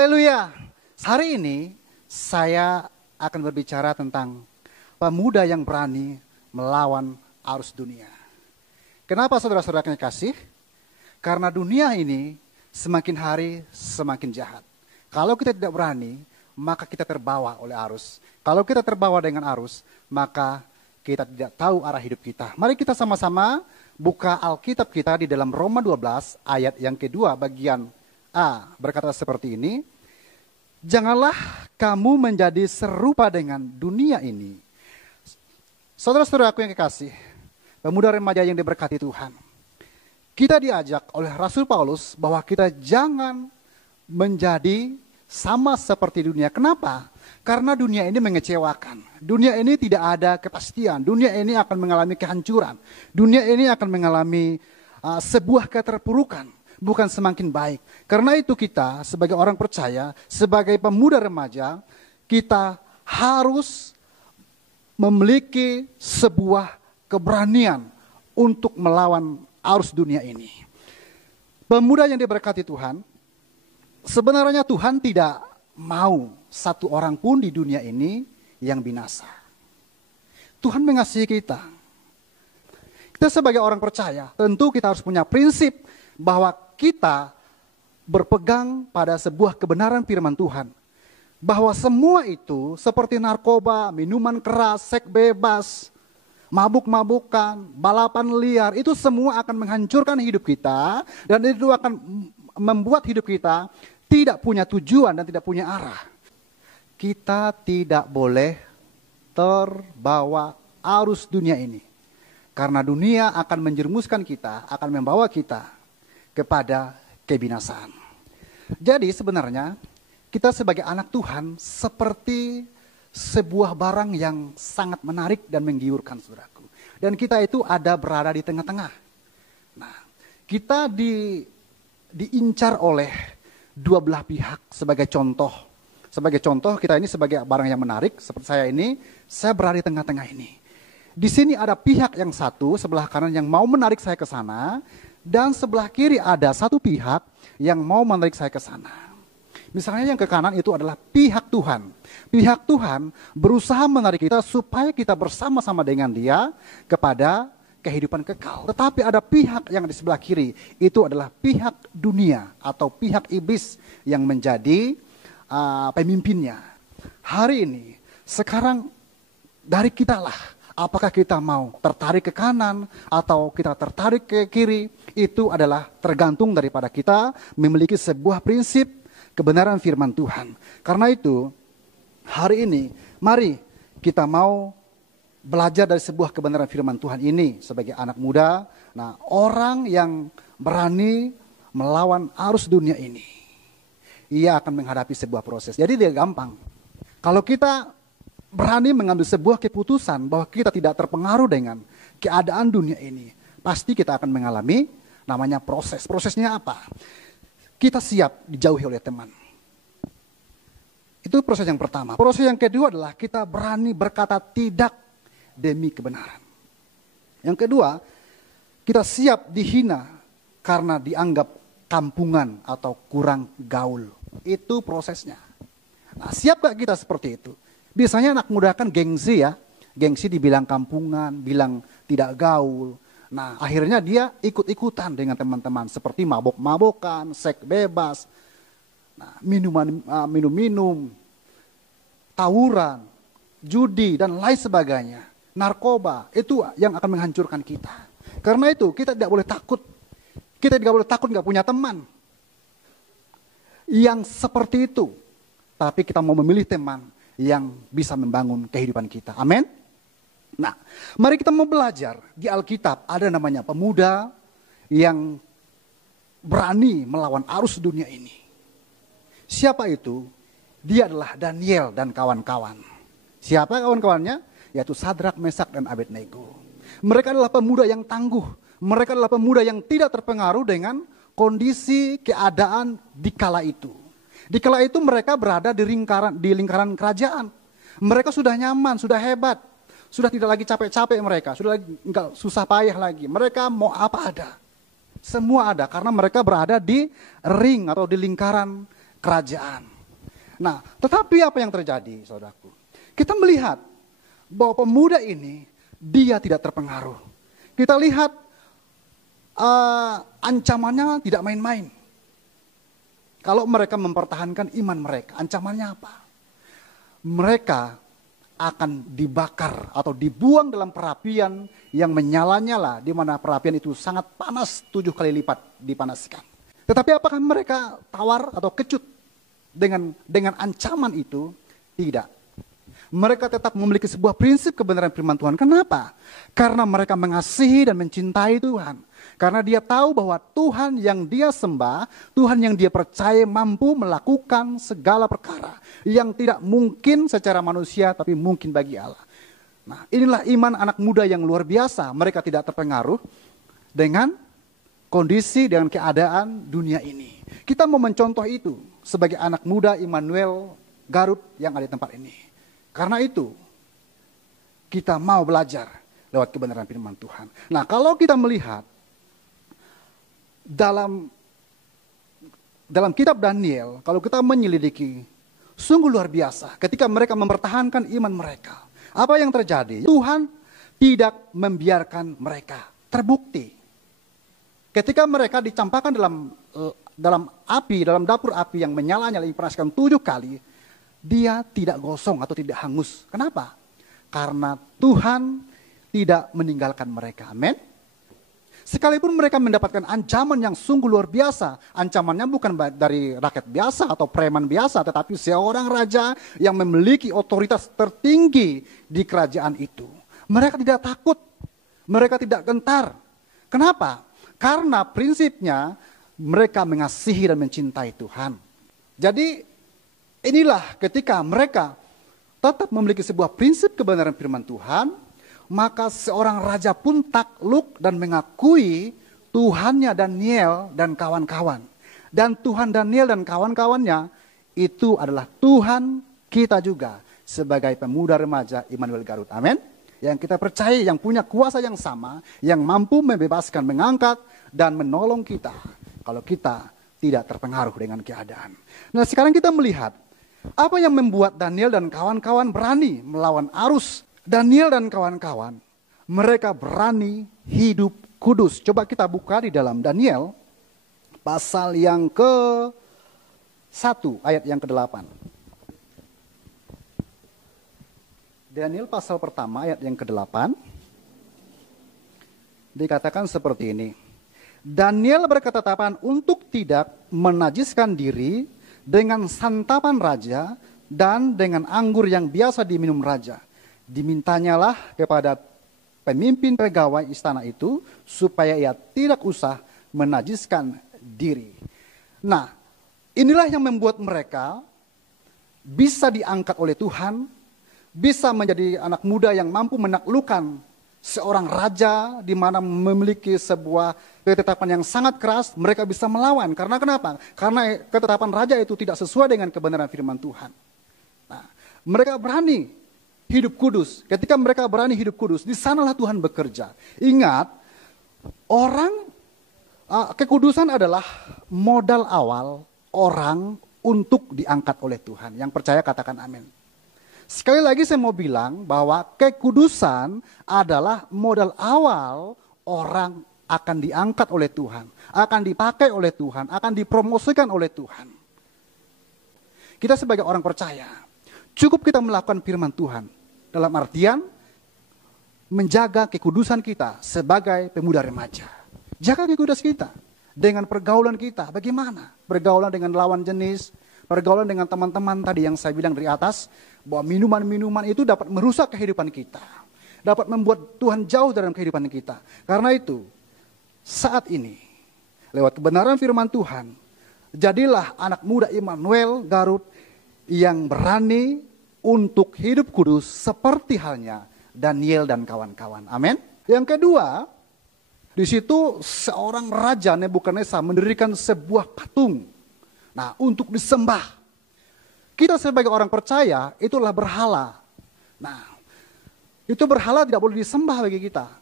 Haleluya. Hari ini saya akan berbicara tentang pemuda yang berani melawan arus dunia. Kenapa saudara-saudara yang kasih? Karena dunia ini semakin hari semakin jahat. Kalau kita tidak berani, maka kita terbawa oleh arus. Kalau kita terbawa dengan arus, maka kita tidak tahu arah hidup kita. Mari kita sama-sama buka Alkitab kita di dalam Roma 12 ayat yang kedua bagian A berkata seperti ini. Janganlah kamu menjadi serupa dengan dunia ini. Saudara-saudaraku yang kekasih, pemuda remaja yang diberkati Tuhan. Kita diajak oleh Rasul Paulus bahwa kita jangan menjadi sama seperti dunia. Kenapa? Karena dunia ini mengecewakan. Dunia ini tidak ada kepastian. Dunia ini akan mengalami kehancuran. Dunia ini akan mengalami sebuah keterpurukan. Bukan semakin baik. Karena itu kita sebagai orang percaya, sebagai pemuda remaja, kita harus memiliki sebuah keberanian untuk melawan arus dunia ini. Pemuda yang diberkati Tuhan, sebenarnya Tuhan tidak mau satu orang pun di dunia ini yang binasa. Tuhan mengasihi kita. Kita sebagai orang percaya, tentu kita harus punya prinsip bahwa kita berpegang pada sebuah kebenaran firman Tuhan. Bahwa semua itu seperti narkoba, minuman keras, seks bebas, mabuk-mabukan, balapan liar, itu semua akan menghancurkan hidup kita. Dan itu akan membuat hidup kita tidak punya tujuan dan tidak punya arah. Kita tidak boleh terbawa arus dunia ini. Karena dunia akan menjerumuskan kita, akan membawa kita kepada kebinasaan. Jadi sebenarnya kita sebagai anak Tuhan seperti sebuah barang yang sangat menarik dan menggiurkan, saudaraku. Dan kita itu ada berada di tengah-tengah. Nah, kita diincar oleh dua belah pihak sebagai contoh. Sebagai contoh kita ini sebagai barang yang menarik, seperti saya ini, saya berada di tengah-tengah ini. Di sini ada pihak yang satu, sebelah kanan yang mau menarik saya ke sana, dan sebelah kiri ada satu pihak yang mau menarik saya ke sana. Misalnya yang ke kanan itu adalah pihak Tuhan. Pihak Tuhan berusaha menarik kita supaya kita bersama-sama dengan Dia kepada kehidupan kekal. Tetapi ada pihak yang di sebelah kiri, itu adalah pihak dunia atau pihak iblis yang menjadi pemimpinnya. Hari ini, sekarang dari kita lah. Apakah kita mau tertarik ke kanan atau kita tertarik ke kiri, itu adalah tergantung daripada kita memiliki sebuah prinsip kebenaran firman Tuhan. Karena itu, hari ini mari kita mau belajar dari sebuah kebenaran firman Tuhan ini sebagai anak muda. Nah, orang yang berani melawan arus dunia ini, ia akan menghadapi sebuah proses. Jadi dia gampang. Kalau kita berani mengambil sebuah keputusan bahwa kita tidak terpengaruh dengan keadaan dunia ini, pasti kita akan mengalami namanya proses. Prosesnya apa? Kita siap dijauhi oleh teman. Itu proses yang pertama. Proses yang kedua adalah kita berani berkata tidak demi kebenaran. Yang kedua, kita siap dihina karena dianggap kampungan atau kurang gaul. Itu prosesnya. Nah, siap gak kita seperti itu? Biasanya anak muda kan gengsi ya. Gengsi dibilang kampungan, bilang tidak gaul. Nah, akhirnya dia ikut-ikutan dengan teman-teman. Seperti mabok-mabokan, seks bebas, nah, minum-minum, tawuran, judi, dan lain sebagainya. Narkoba, itu yang akan menghancurkan kita. Karena itu kita tidak boleh takut. Kita tidak boleh takut gak punya teman yang seperti itu. Tapi kita mau memilih teman yang bisa membangun kehidupan kita. Amin. Nah, mari kita mau belajar. Di Alkitab ada namanya pemuda yang berani melawan arus dunia ini. Siapa itu? Dia adalah Daniel dan kawan-kawan. Siapa kawan-kawannya? Yaitu Sadrak, Mesak, dan Abednego. Mereka adalah pemuda yang tangguh. Mereka adalah pemuda yang tidak terpengaruh dengan kondisi keadaan di kala itu. Di kala itu mereka berada di lingkaran kerajaan. Mereka sudah nyaman, sudah hebat. Sudah tidak lagi capek-capek mereka. Sudah enggak susah payah lagi. Mereka mau apa ada. Semua ada karena mereka berada di ring atau di lingkaran kerajaan. Nah, tetapi apa yang terjadi, saudaraku? Kita melihat bahwa pemuda ini, dia tidak terpengaruh. Kita lihat ancamannya tidak main-main. Kalau mereka mempertahankan iman mereka, ancamannya apa? Mereka akan dibakar atau dibuang dalam perapian yang menyala-nyala, di mana perapian itu sangat panas, 7 kali lipat dipanaskan. Tetapi apakah mereka tawar atau kecut dengan ancaman itu? Tidak. Mereka tetap memiliki sebuah prinsip kebenaran firman Tuhan. Kenapa? Karena mereka mengasihi dan mencintai Tuhan. Karena dia tahu bahwa Tuhan yang dia sembah, Tuhan yang dia percaya mampu melakukan segala perkara yang tidak mungkin secara manusia tapi mungkin bagi Allah. Nah, inilah iman anak muda yang luar biasa. Mereka tidak terpengaruh dengan kondisi, dengan keadaan dunia ini. Kita mau mencontoh itu sebagai anak muda Immanuel Garut yang ada di tempat ini. Karena itu, kita mau belajar lewat kebenaran firman Tuhan. Nah, kalau kita melihat dalam kitab Daniel, kalau kita menyelidiki, sungguh luar biasa ketika mereka mempertahankan iman mereka. Apa yang terjadi? Tuhan tidak membiarkan mereka. Terbukti. Ketika mereka dicampakkan dalam api, dalam dapur api yang menyala-nyala dipanaskan 7 kali, dia tidak gosong atau tidak hangus. Kenapa? Karena Tuhan tidak meninggalkan mereka. Amin. Sekalipun mereka mendapatkan ancaman yang sungguh luar biasa, ancamannya bukan dari rakyat biasa atau preman biasa, tetapi seorang raja yang memiliki otoritas tertinggi di kerajaan itu. Mereka tidak takut, mereka tidak gentar. Kenapa? Karena prinsipnya mereka mengasihi dan mencintai Tuhan. Jadi inilah ketika mereka tetap memiliki sebuah prinsip kebenaran firman Tuhan, maka seorang raja pun takluk dan mengakui Tuhannya Daniel dan kawan-kawan. Dan Tuhan Daniel dan kawan-kawannya itu adalah Tuhan kita juga sebagai pemuda remaja Immanuel Garut. Amin. Yang kita percaya, yang punya kuasa yang sama, yang mampu membebaskan, mengangkat, dan menolong kita kalau kita tidak terpengaruh dengan keadaan. Nah, sekarang kita melihat apa yang membuat Daniel dan kawan-kawan berani melawan arus. Daniel dan kawan-kawan, mereka berani hidup kudus. Coba kita buka di dalam Daniel pasal yang ke-1 ayat yang ke-8. Daniel pasal pertama ayat yang ke-8 dikatakan seperti ini. Daniel berketetapan untuk tidak menajiskan diri dengan santapan raja dan dengan anggur yang biasa diminum raja. Dimintanyalah kepada pemimpin pegawai istana itu supaya ia tidak usah menajiskan diri. Nah, inilah yang membuat mereka bisa diangkat oleh Tuhan, bisa menjadi anak muda yang mampu menaklukkan seorang raja di mana memiliki sebuah ketetapan yang sangat keras. Mereka bisa melawan. Karena kenapa? Karena ketetapan raja itu tidak sesuai dengan kebenaran firman Tuhan. Nah, mereka berani hidup kudus. Ketika mereka berani hidup kudus, di sanalah Tuhan bekerja. Ingat, kekudusan adalah modal awal orang untuk diangkat oleh Tuhan. Yang percaya katakan amin. Sekali lagi saya mau bilang bahwa kekudusan adalah modal awal orang akan diangkat oleh Tuhan, akan dipakai oleh Tuhan, akan dipromosikan oleh Tuhan. Kita sebagai orang percaya, cukup kita melakukan firman Tuhan. Dalam artian menjaga kekudusan kita sebagai pemuda remaja. Jaga kekudusan kita dengan pergaulan kita. Bagaimana? Pergaulan dengan lawan jenis, pergaulan dengan teman-teman tadi yang saya bilang dari atas, bahwa minuman-minuman itu dapat merusak kehidupan kita. Dapat membuat Tuhan jauh dalam kehidupan kita. Karena itu, saat ini, lewat kebenaran firman Tuhan, jadilah anak muda Immanuel Garut yang berani untuk hidup kudus seperti halnya Daniel dan kawan-kawan. Amin. Yang kedua, di situ seorang raja Nebukadnezar mendirikan sebuah patung. Nah, untuk disembah. Kita sebagai orang percaya itulah berhala. Nah, itu berhala tidak boleh disembah bagi kita.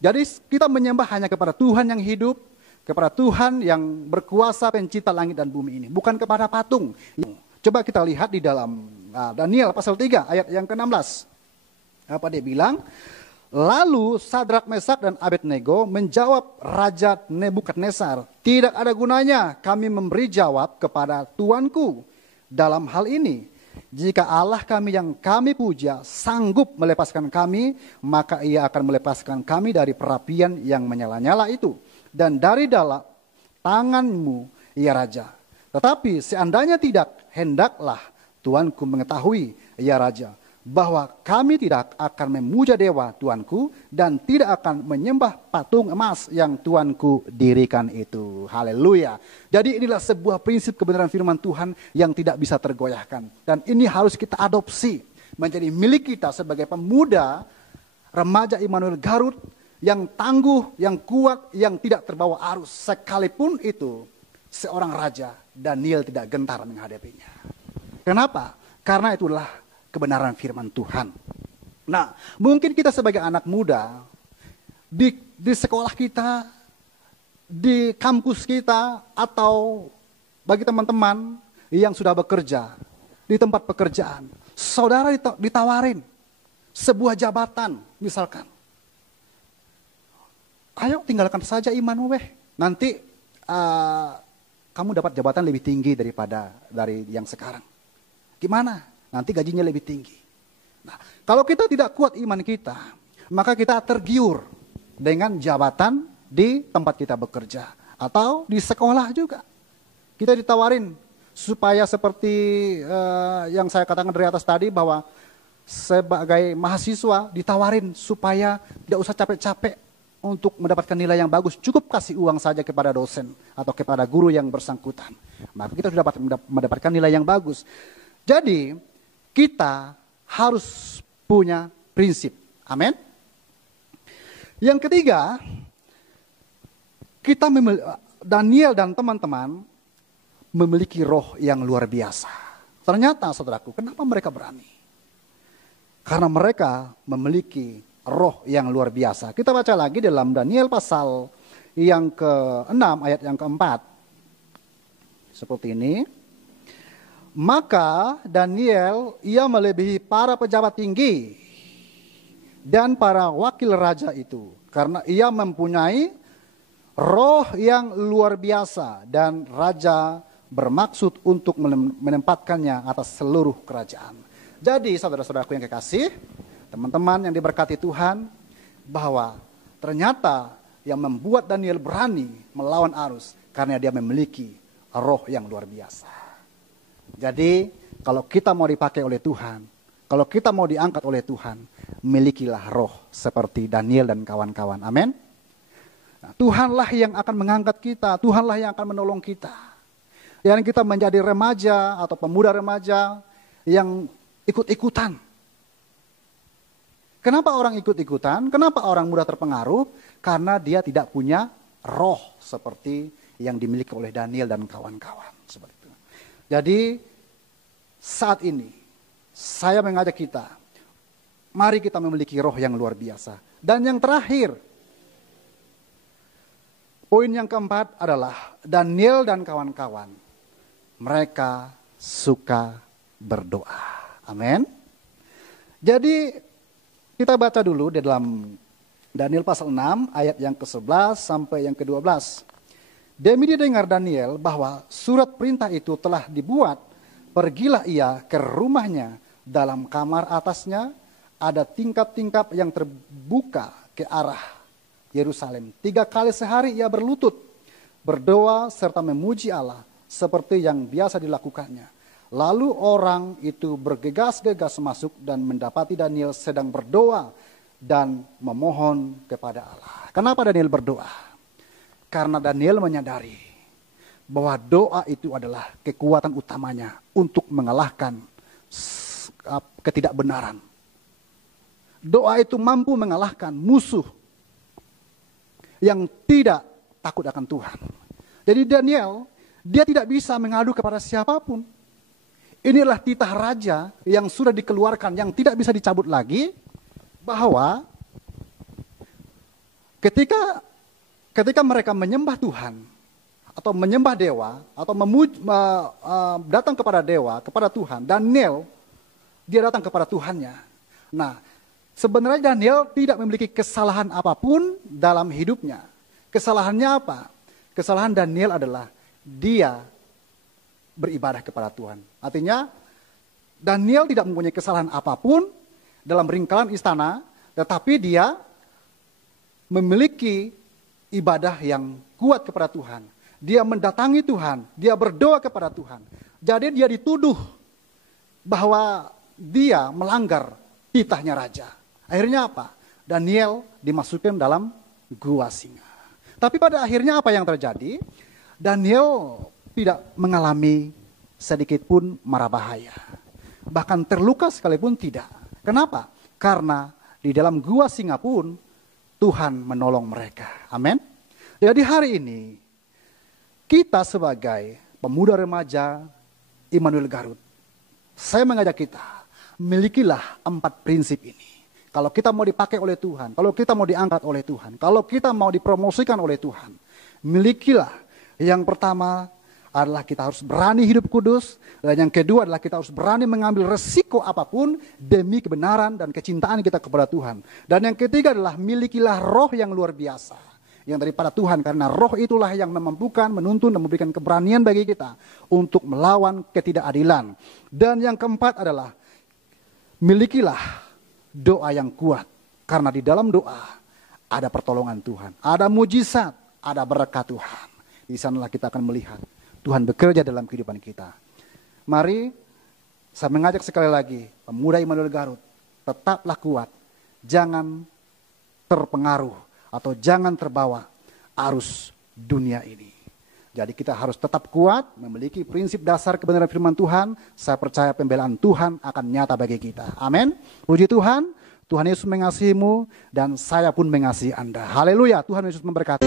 Jadi kita menyembah hanya kepada Tuhan yang hidup, kepada Tuhan yang berkuasa pencipta langit dan bumi ini, bukan kepada patung. Coba kita lihat di dalam Daniel pasal 3 ayat yang ke-16. Apa dia bilang? Lalu Sadrak, Mesak, dan Abednego menjawab Raja Nebukadnezar, tidak ada gunanya kami memberi jawab kepada Tuanku dalam hal ini. Jika Allah kami yang kami puja sanggup melepaskan kami, maka ia akan melepaskan kami dari perapian yang menyala-nyala itu. Dan dari dalam tanganmu, ya Raja. Tetapi seandainya tidak, hendaklah Tuanku mengetahui, ya Raja, bahwa kami tidak akan memuja dewa Tuanku dan tidak akan menyembah patung emas yang Tuanku dirikan itu. Haleluya. Jadi inilah sebuah prinsip kebenaran firman Tuhan yang tidak bisa tergoyahkan. Dan ini harus kita adopsi menjadi milik kita sebagai pemuda, remaja Immanuel Garut yang tangguh, yang kuat, yang tidak terbawa arus. Sekalipun itu seorang raja, Daniel tidak gentar menghadapinya. Kenapa? Karena itulah kebenaran firman Tuhan. Nah, mungkin kita sebagai anak muda, di sekolah kita, di kampus kita, atau bagi teman-teman yang sudah bekerja, di tempat pekerjaan, saudara ditawarin sebuah jabatan, misalkan. Ayo tinggalkan saja iman weh, nanti kamu dapat jabatan lebih tinggi dari yang sekarang. Gimana? Nanti gajinya lebih tinggi. Nah, kalau kita tidak kuat iman kita, maka kita tergiur dengan jabatan di tempat kita bekerja. Atau di sekolah juga. Kita ditawarin supaya seperti yang saya katakan dari atas tadi, bahwa sebagai mahasiswa ditawarin supaya tidak usah capek-capek untuk mendapatkan nilai yang bagus. Cukup kasih uang saja kepada dosen atau kepada guru yang bersangkutan. Maka kita sudah dapat mendapatkan nilai yang bagus. Jadi, kita harus punya prinsip. Amin. Yang ketiga, Daniel dan teman-teman memiliki roh yang luar biasa. Ternyata saudaraku, kenapa mereka berani? Karena mereka memiliki roh yang luar biasa. Kita baca lagi dalam Daniel pasal yang ke-6 ayat yang ke-4. Seperti ini. Maka Daniel, ia melebihi para pejabat tinggi dan para wakil raja itu, karena ia mempunyai roh yang luar biasa, dan raja bermaksud untuk menempatkannya atas seluruh kerajaan. Jadi saudara-saudaraku yang kekasih, teman-teman yang diberkati Tuhan, bahwa ternyata yang membuat Daniel berani melawan arus karena dia memiliki roh yang luar biasa. Jadi kalau kita mau dipakai oleh Tuhan, kalau kita mau diangkat oleh Tuhan, milikilah roh seperti Daniel dan kawan-kawan. Amin. Nah, Tuhanlah yang akan mengangkat kita, Tuhanlah yang akan menolong kita. Dan kita menjadi remaja atau pemuda remaja yang ikut-ikutan. Kenapa orang ikut-ikutan? Kenapa orang mudah terpengaruh? Karena dia tidak punya roh seperti yang dimiliki oleh Daniel dan kawan-kawan. Seperti itu. Jadi saat ini saya mengajak kita, mari kita memiliki roh yang luar biasa. Dan yang terakhir, poin yang keempat adalah Daniel dan kawan-kawan, mereka suka berdoa. Amin. Jadi kita baca dulu di dalam Daniel pasal 6 ayat yang ke-11 sampai yang ke-12. Demi didengar Daniel bahwa surat perintah itu telah dibuat, pergilah ia ke rumahnya. Dalam kamar atasnya ada tingkap-tingkap yang terbuka ke arah Yerusalem. 3 kali sehari ia berlutut, berdoa serta memuji Allah seperti yang biasa dilakukannya. Lalu orang itu bergegas-gegas masuk dan mendapati Daniel sedang berdoa dan memohon kepada Allah. Kenapa Daniel berdoa? Karena Daniel menyadari bahwa doa itu adalah kekuatan utamanya untuk mengalahkan ketidakbenaran. Doa itu mampu mengalahkan musuh yang tidak takut akan Tuhan. Jadi Daniel, dia tidak bisa mengadu kepada siapapun. Inilah titah raja yang sudah dikeluarkan, yang tidak bisa dicabut lagi, bahwa ketika ketika mereka menyembah Tuhan, atau menyembah dewa, atau datang kepada dewa, kepada Tuhan, Daniel, dia datang kepada Tuhannya. Nah, sebenarnya Daniel tidak memiliki kesalahan apapun dalam hidupnya. Kesalahannya apa? Kesalahan Daniel adalah dia beribadah kepada Tuhan. Artinya, Daniel tidak mempunyai kesalahan apapun dalam ringkalan istana, tetapi dia memiliki ibadah yang kuat kepada Tuhan. Dia mendatangi Tuhan, dia berdoa kepada Tuhan. Jadi dia dituduh bahwa dia melanggar titahnya raja. Akhirnya apa? Daniel dimasukkan dalam gua singa. Tapi pada akhirnya apa yang terjadi? Daniel tidak mengalami sedikit pun mara bahaya. Bahkan terluka sekalipun tidak. Kenapa? Karena di dalam gua singa pun Tuhan menolong mereka. Amin. Jadi hari ini kita sebagai pemuda remaja Immanuel Garut, saya mengajak kita, milikilah 4 prinsip ini. Kalau kita mau dipakai oleh Tuhan, kalau kita mau diangkat oleh Tuhan, kalau kita mau dipromosikan oleh Tuhan, milikilah. Yang pertama adalah kita harus berani hidup kudus. Dan yang kedua adalah kita harus berani mengambil resiko apapun demi kebenaran dan kecintaan kita kepada Tuhan. Dan yang ketiga adalah milikilah roh yang luar biasa, yang daripada Tuhan. Karena roh itulah yang memampukan, menuntun, dan memberikan keberanian bagi kita untuk melawan ketidakadilan. Dan yang keempat adalah milikilah doa yang kuat. Karena di dalam doa ada pertolongan Tuhan, ada mujizat, ada berkat Tuhan. Di sanalah kita akan melihat Tuhan bekerja dalam kehidupan kita. Mari saya mengajak sekali lagi, pemuda Immanuel Garut, tetaplah kuat. Jangan terpengaruh atau jangan terbawa arus dunia ini. Jadi kita harus tetap kuat, memiliki prinsip dasar kebenaran firman Tuhan. Saya percaya pembelaan Tuhan akan nyata bagi kita. Amin. Puji Tuhan. Tuhan Yesus mengasihimu dan saya pun mengasihi Anda. Haleluya. Tuhan Yesus memberkati.